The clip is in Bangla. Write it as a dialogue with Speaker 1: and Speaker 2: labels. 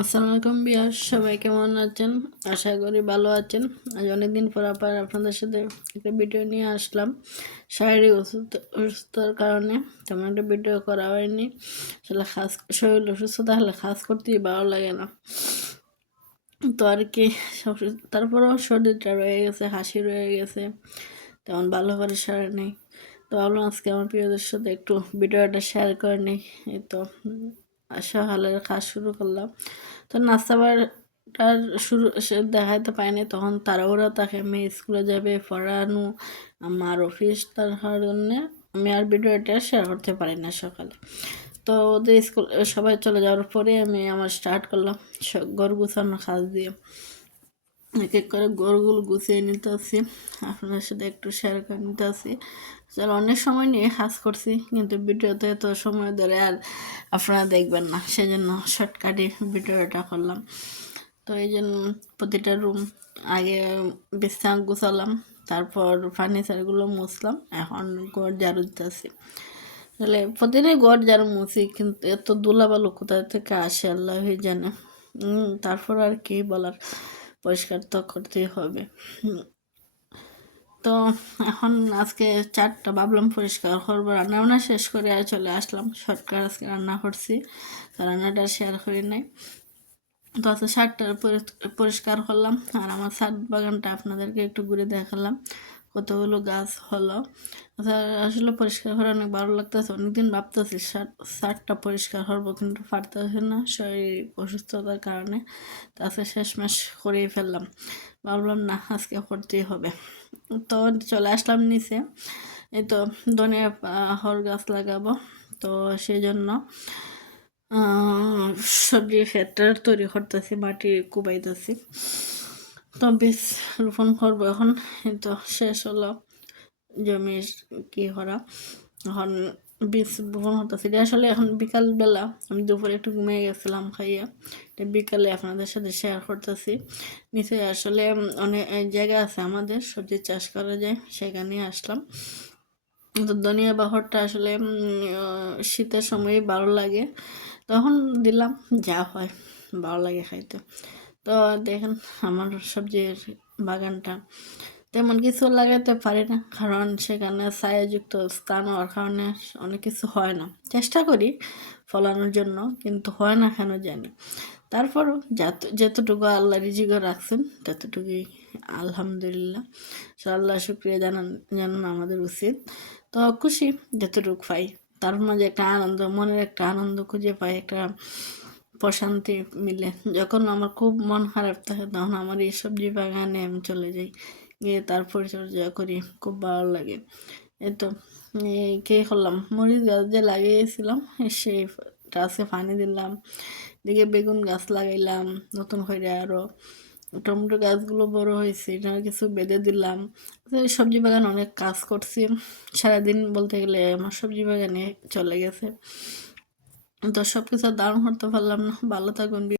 Speaker 1: আসসালামু আলাইকুম বিয়ার সবাই কেমন আছেন? আশা করি ভালো আছেন। আজ অনেকদিন পর আবার আপনাদের সাথে একটা ভিডিও নিয়ে আসলাম। শারীরিক অসুস্থ অসুস্থতার কারণে তেমন একটা ভিডিও করা হয়নি। আসলে খাস শরীর অসুস্থতা হলে খাস করতেই ভালো লাগে না। তো আর কি সব তারপরেও সর্দিটা রয়ে গেছে, হাসি রয়ে গেছে। তেমন ভালো করে সারে নেই। তো ভাবলাম আজকে আমার প্রিয়দের সাথে একটু ভিডিওটা শেয়ার করে নিই। এই তো। সকালের কাজ শুরু করলাম। তো নাস্তা বারটার শুরু দেখাইতে পাইনি, তখন ওরা তাকে মেয়ে স্কুলে যাবে, পড়ানো, আমার অফিস তার জন্যে আমি আর ভিডিওটা শেয়ার করতে পারি না সকালে। তো ওদের স্কুল, সবাই চলে যাওয়ার পরে আমি আমার স্টার্ট করলাম ঘর গুছানো কাজ দিয়ে। এক এক করে গরুগুলো গুছিয়ে নিতে আসি। আপনার সাথে একটু শেয়ার করে নিতে আসি। চল, অনেক সময় নিয়ে কাজ করছি, কিন্তু ভিডিওতে তো সময় ধরে আর আপনারা দেখবেন না। সেজন্য শর্টকাটে ভিডিওটা করলাম। তো এই জন্য প্রতিটা রুম আগে বিছানা গুছালাম, তারপর ফার্নিচারগুলো মুছলাম, এখন গড় ঝাড়ু দিতেছি তাহলে প্রতিদিনই গড় ঝাড়ু মুছি, কিন্তু এত দুলাবালু কোথা থেকে আসে আল্লাহ জানে। তারপর আর কি বলার। পরিষ্কার তো করতেই হবে। তো এখন আজকে চারটা ভাবলাম পরিষ্কার করব রান্না বান্না শেষ করে আর চলে আসলাম। শর্টকাট আজকে রান্না করছি, তো রান্নাটা শেয়ার করি নাই। তো আজকে শার্টটা পরিষ্কার করলাম, আর আমার শার্ট বাগানটা আপনাদেরকে একটু ঘুরে দেখালাম। কতগুলো গাছ হলো? আচ্ছা, আসলে পরিষ্কার করে অনেক ভালো লাগতেছে। অনেকদিন ভাবতেছি শার্টটা পরিষ্কার করব কিন্তু পারতেছে না। শরীর অসুস্থতার কারণে। তো আজকে শেষমেশ করেই ফেললাম। ভাবলাম না আজকে করতেই হবে। তো চলে আসলাম নিচে। এই তো ধনিয়া হর গাছ লাগাবো। তো সেই জন্য সবজি ফ্যাটার তৈরি করতেছি মাটি কুবাইতেছি। তো বীজ রোপণ করব এখন। তো শেষ হলো জমির কি করা। এখন বীজ রোপণ হতেছে আসলে এখন বিকালবেলা আমি দুপুরে একটু ঘুমিয়ে গেছিলাম খাইয়া। বিকালে আপনাদের সাথে শেয়ার করতেছি। নিচে আসলে অনেক জায়গা আছে আমাদের। সবজি চাষ করা যায় সেখানে আসলাম। তো ধনিয়া বাহরটা আসলে শীতের সময় ভালো লাগে। তখন দিলাম, যা হয়, ভালো লাগে খাইতে। তো দেখেন আমার সবজির বাগানটা। তেমন কিছু লাগাতে পারি না, কারণ সেখানে ছায়াযুক্ত স্থান হওয়ার কারণে অনেক কিছু হয় না। চেষ্টা করি ফলানোর জন্য, কিন্তু হয় না কেন জানি। তারপরও যত যতটুকু আল্লাহ রিজিক রাখছেন, ততটুকুই আলহামদুলিল্লাহ। আল্লাহ শুক্রিয়া জানান, জানানো আমাদের উচিত। তো খুশি যতটুকু পাই। তার মাঝে একটা আনন্দ, মনের একটা আনন্দ খুঁজে পাই, একটা প্রশান্তি মিলে। যখন আমার খুব মন খারাপ থাকে, তখন আমার এই সবজি বাগানে আমি চলে যাই, গিয়ে তার পরিচর্যা করি, খুব ভালো লাগে। এই তো কে করলাম মরিচ গাছ যে লাগিয়েছিলাম সেই গাছে পানি দিলাম দিকে বেগুন গাছ লাগাইলাম, নতুন করে আরও টমেটো গাছগুলো বড় হয়েছে এটা কিছু বেঁধে দিলাম। সবজি বাগান অনেক কাজ করছি। সারাদিন বলতে গেলে আমার সবজি বাগানে চলে গেছে। তো সব কিছু দারুণ করতে পারলাম না। ভালো থাকবেন